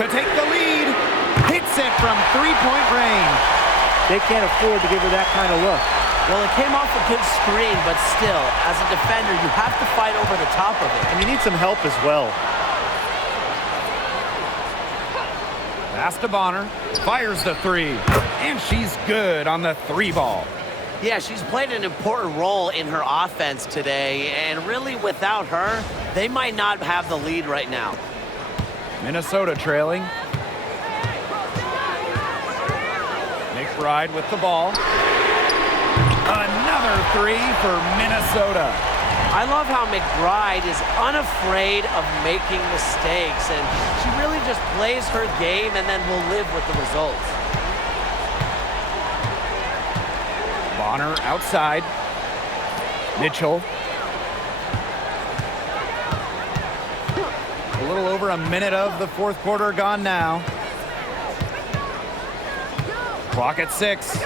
to take the lead. Hits it from three-point range. They can't afford to give her that kind of look. Well, it came off a good screen, but still, as a defender, you have to fight over the top of it. And you need some help as well. Pass to Bonner. Fires the three. And she's good on the three ball. Yeah, she's played an important role in her offense today, and really without her, they might not have the lead right now. Minnesota trailing. McBride with the ball. Another three for Minnesota. I love how McBride is unafraid of making mistakes, and she really just plays her game and then will live with the results. Bonner outside. Mitchell. A little over a minute of the fourth quarter gone now. Clock at 6.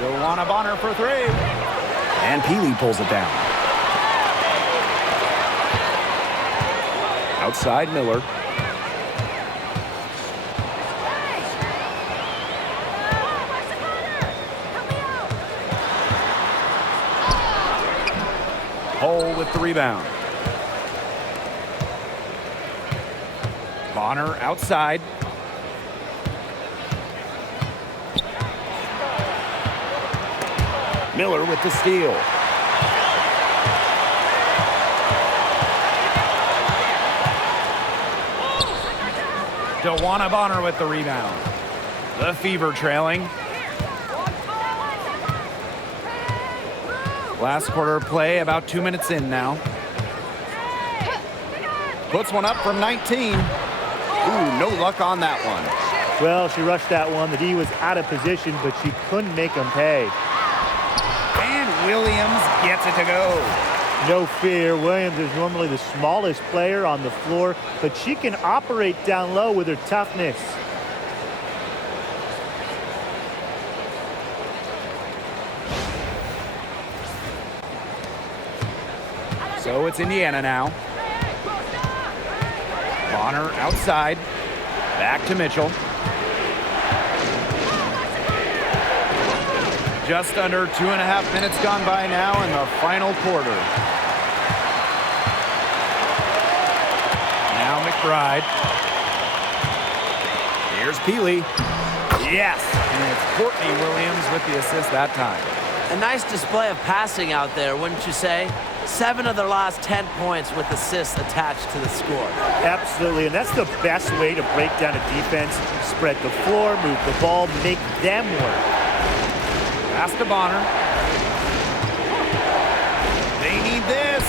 Joanna Bonner for three. And Peely pulls it down. Outside Miller. Hole with the rebound. Bonner outside. Miller with the steal. Joanna Bonner with the rebound. The Fever trailing. Last quarter play, about 2 minutes in now. Puts one up from 19. Ooh, no luck on that one. Well, she rushed that one. The D was out of position, but she couldn't make them pay. And Williams gets it to go. No fear. Williams is normally the smallest player on the floor, but she can operate down low with her toughness. So it's Indiana now. Bonner outside. Back to Mitchell. Just under 2.5 minutes gone by now in the final quarter. Now McBride. Here's Peely. Yes, and it's Courtney Williams with the assist that time. A nice display of passing out there, wouldn't you say? 7 of their last 10 points with assists attached to the score. Absolutely, and that's the best way to break down a defense. Spread the floor, move the ball, make them work. Pass to Bonner. They need this.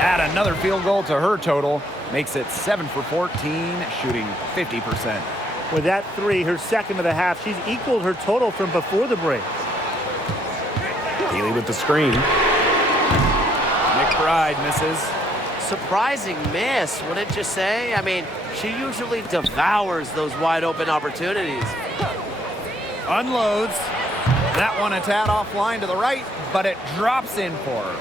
Add another field goal to her total. Makes it 7 for 14, shooting 50%. With that three, her second of the half, she's equaled her total from before the break. Peely with the screen. McBride misses. Surprising miss, wouldn't you say? I mean, she usually devours those wide open opportunities. Unloads. That one a tad offline to the right, but it drops in for her.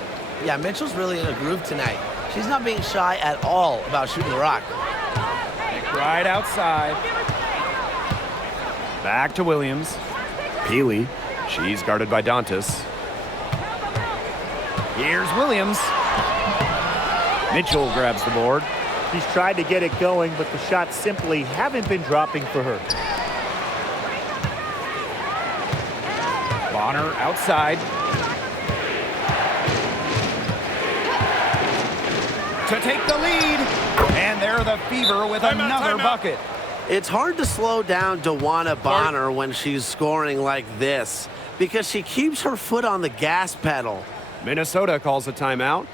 Yeah, Mitchell's really in a groove tonight. She's not being shy at all about shooting the rock. McBride outside. Back to Williams. Peely. She's guarded by Dantas. Here's Williams. Mitchell grabs the board. She's tried to get it going, but the shots simply haven't been dropping for her. Bonner outside. To take the lead. And they're the Fever with another bucket. It's hard to slow down Joanna Bonner when she's scoring like this because she keeps her foot on the gas pedal. Minnesota calls a timeout.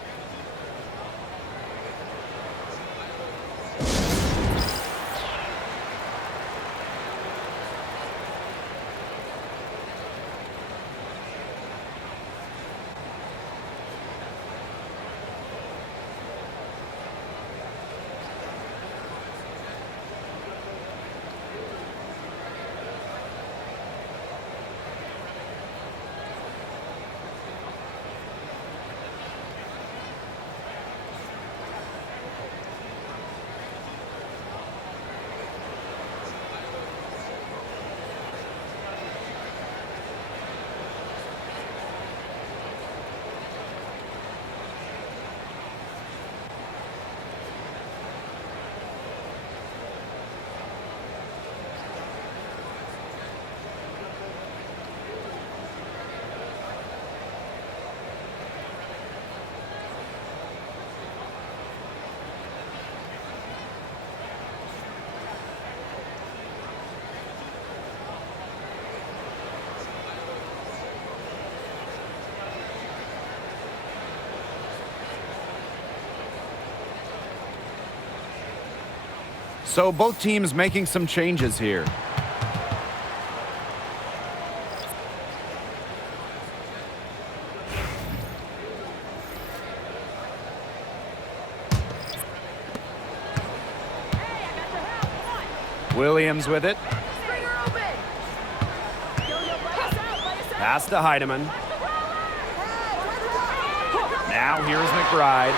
So both teams making some changes here. Williams with it. Pass to Heidemann. Now here's McBride.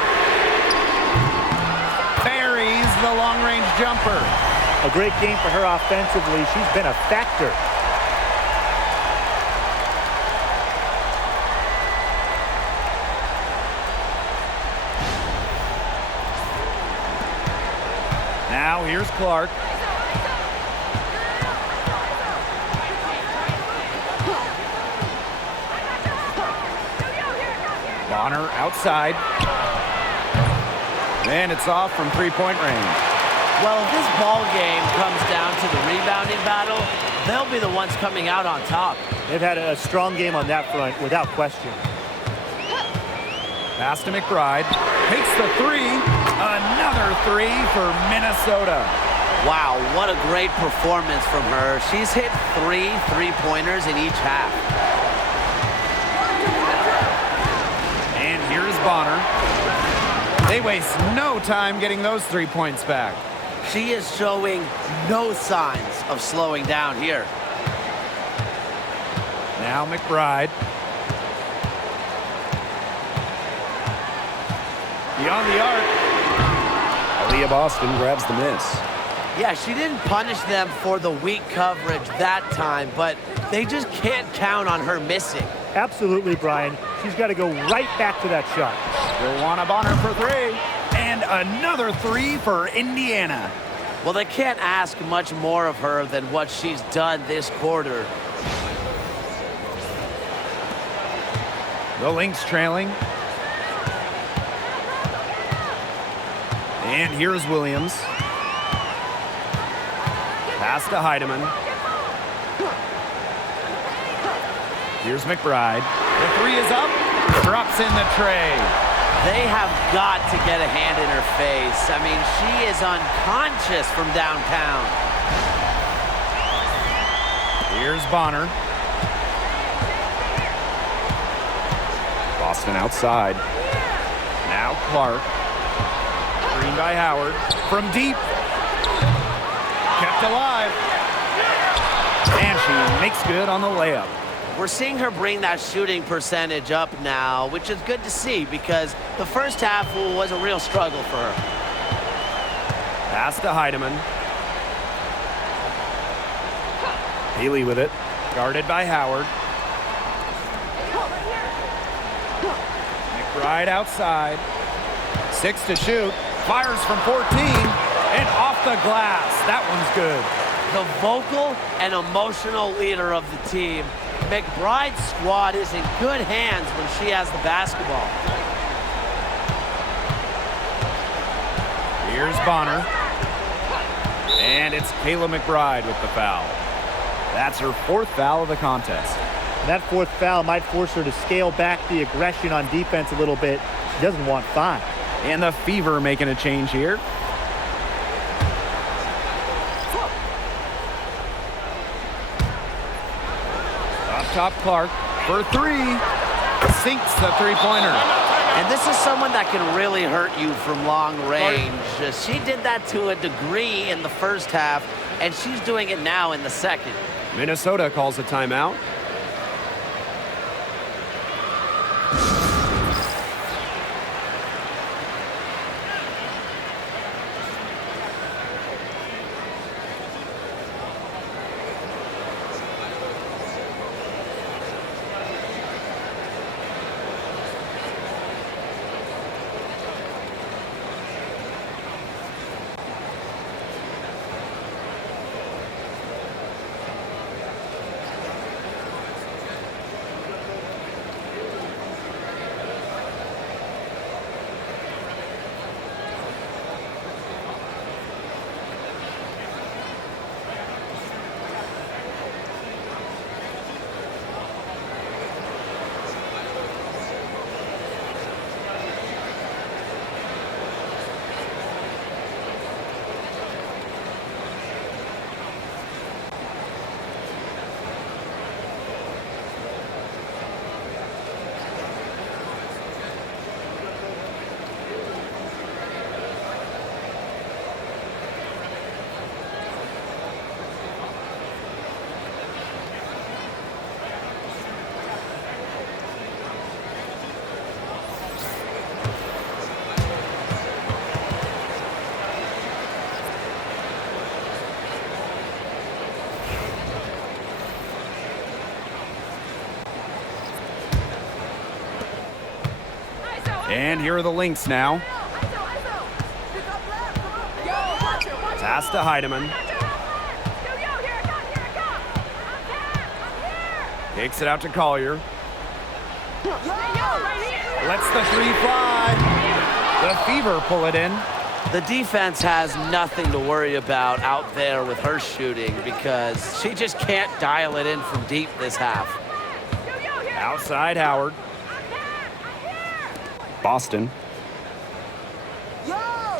Buries the long-range jumper. A great game for her offensively. She's been a factor. Now here's Clark. Bonner outside. And it's off from three-point range. Well, if this ball game comes down to the rebounding battle, they'll be the ones coming out on top. They've had a strong game on that front, without question. Pass to McBride. Takes the three. Another three for Minnesota. Wow, what a great performance from her. She's hit 3 three-pointers in each half. And here's Bonner. They waste no time getting those 3 points back. She is showing no signs of slowing down here. Now McBride. Beyond the arc. Aaliyah Boston grabs the miss. Yeah, she didn't punish them for the weak coverage that time, but they just can't count on her missing. Absolutely, Brian. She's got to go right back to that shot. Joanna Bonner for three. And another three for Indiana. Well, they can't ask much more of her than what she's done this quarter. The Lynx trailing. And here's Williams. Pass to Heidemann. Here's McBride. The three is up. Drops in the tray. They have got to get a hand in her face. I mean, she is unconscious from downtown. Here's Bonner. Boston outside. Now Clark. Screen by Howard. From deep. Kept alive. And she makes good on the layup. We're seeing her bring that shooting percentage up now, which is good to see because the first half was a real struggle for her. Pass to Heidemann. Healy with it. Guarded by Howard. McBride outside. 6 to shoot. Fires from 14. And off the glass. That one's good. The vocal and emotional leader of the team. McBride's squad is in good hands when she has the basketball. Here's Bonner. And it's Kayla McBride with the foul. That's her 4th foul of the contest. And that 4th foul might force her to scale back the aggression on defense a little bit. She doesn't want 5. And the Fever making a change here. Up top, Clark for 3. Sinks the three-pointer. And this is someone that can really hurt you from long range. She did that to a degree in the first half, and she's doing it now in the second. Minnesota calls a timeout. And here are the Lynx now. Pass to Heidemann. Takes it out to Collier. Lets the three fly. The Fever pull it in. The defense has nothing to worry about out there with her shooting because she just can't dial it in from deep this half. Outside Howard. Boston.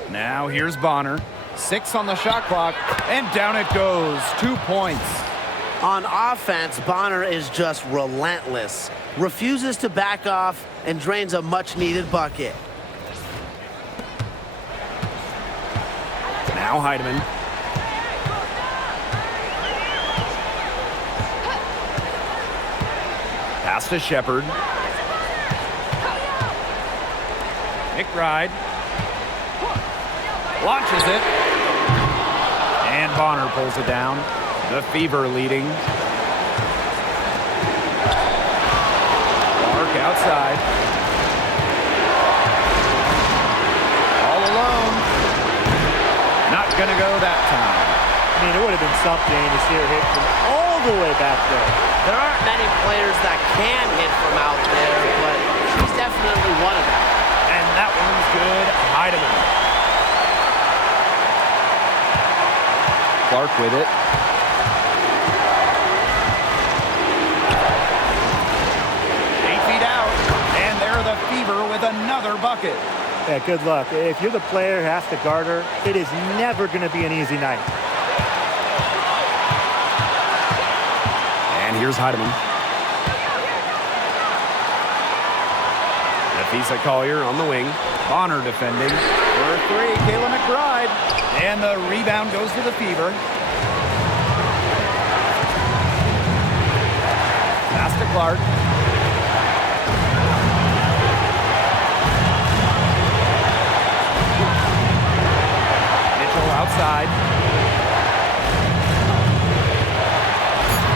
Now here's Bonner. 6 on the shot clock, and down it goes. 2 points. On offense, Bonner is just relentless. Refuses to back off and drains a much-needed bucket. Now Heidemann. Pass to Shepard. McBride. Launches it. And Bonner pulls it down. The Fever leading. Clark outside. All alone. Not gonna go that time. I mean, it would have been something to see her hit from all the way back there. There aren't many players that can hit from out there, but she's definitely one of them. And that one's good. Heidemann. Clark with it. And they're the Fever with another bucket. Yeah, good luck. If you're the player who has to guard her, it is never going to be an easy night. And here's Heidemann. Nafisa Collier on the wing. Bonner defending. For 3, Kayla McBride. And the rebound goes to the Fever. Pass to Clark. Outside.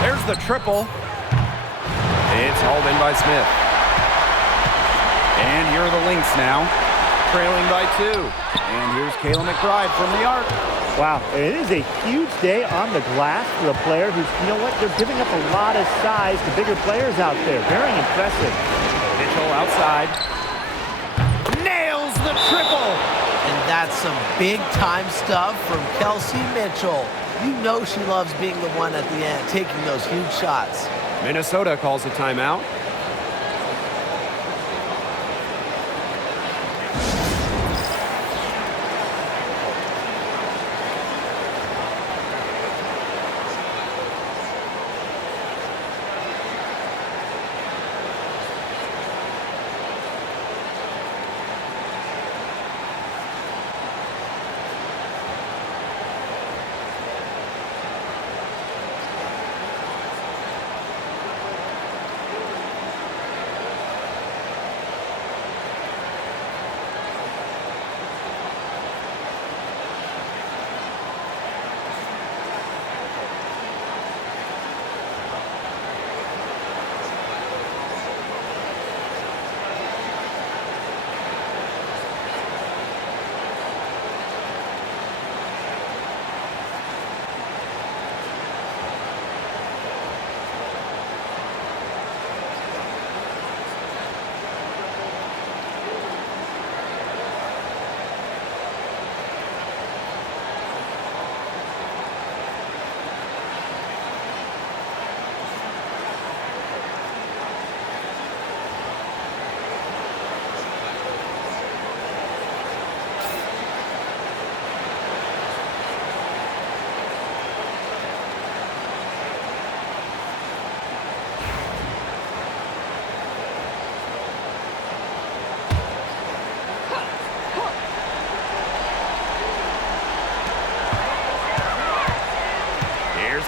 There's the triple. It's hauled in by Smith. And here are the Lynx now, trailing by 2. And here's Kayla McBride from the arc. Wow, it is a huge day on the glass for a player who's, you know what, they're giving up a lot of size to bigger players out there. Very impressive. Mitchell outside. Nails the triple. And that's some big-time stuff from Kelsey Mitchell. You know she loves being the one at the end, taking those huge shots. Minnesota calls a timeout.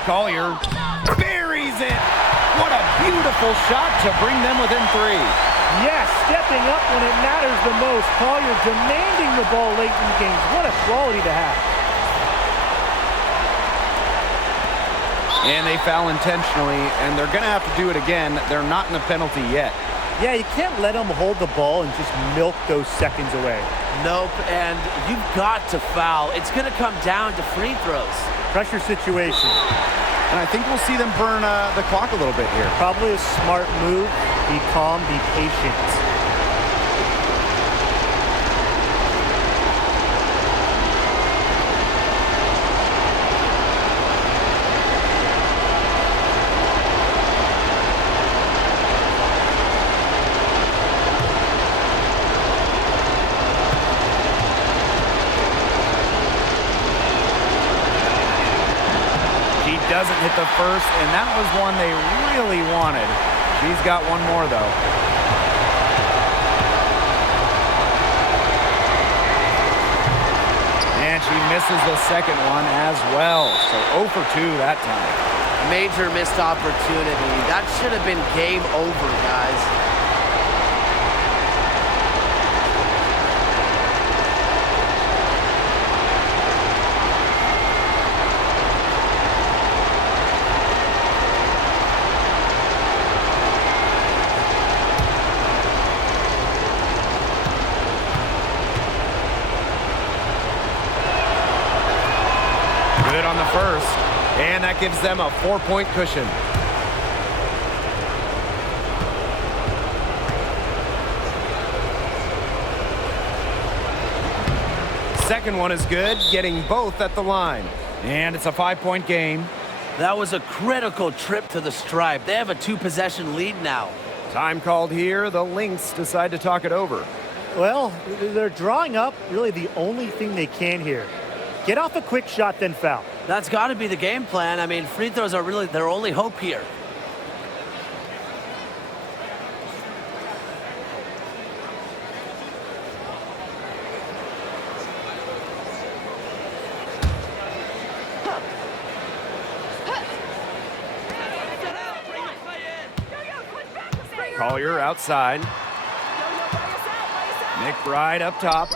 Collier buries it. What a beautiful shot to bring them within 3. Yes, stepping up when it matters the most. Collier demanding the ball late in the games. What a quality to have. And they foul intentionally, and they're going to have to do it again. They're not in the penalty yet. Yeah, you can't let them hold the ball and just milk those seconds away. Nope, and you've got to foul. It's going to come down to free throws. Pressure situation. And I think we'll see them burn the clock a little bit here. Probably a smart move. Be calm, be patient. Doesn't hit the first, and that was one they really wanted. She's got one more, though. And she misses the second one as well. So 0 for 2 that time. Major missed opportunity. That should have been game over, guys. On the first, and that gives them a 4-point cushion. Second one is good, getting both at the line, and it's a 5-point game. That was a critical trip to the stripe. They have a 2-possession lead now. Time called here. The Lynx decide to talk it over. Well, they're drawing up really the only thing they can here. Get off a quick shot, then foul. That's got to be the game plan. I mean, free throws are really their only hope here. Collier outside. McBride up top.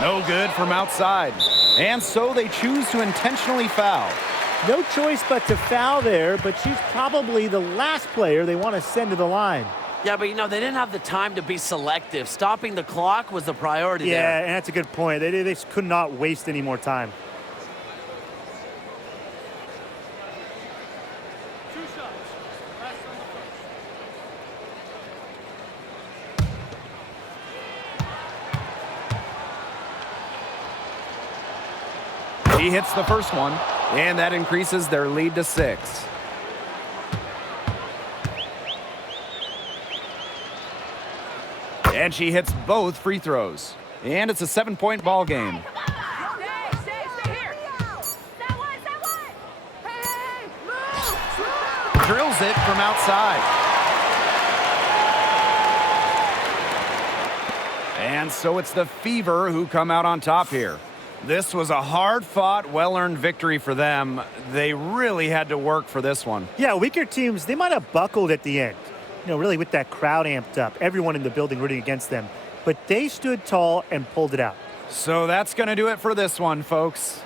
No good from outside. And so they choose to intentionally foul. No choice but to foul there, but she's probably the last player they want to send to the line. Yeah, but, you know, they didn't have the time to be selective. Stopping the clock was the priority there. Yeah, and that's a good point. They just could not waste any more time. He hits the first one, and that increases their lead to 6. And she hits both free throws. And it's a 7-point ball game. Drills it from outside. And so it's the Fever who come out on top here. This was a hard-fought, well-earned victory for them. They really had to work for this one. Yeah, weaker teams, they might have buckled at the end. You know, really with that crowd amped up, everyone in the building rooting against them. But they stood tall and pulled it out. So that's going to do it for this one, folks.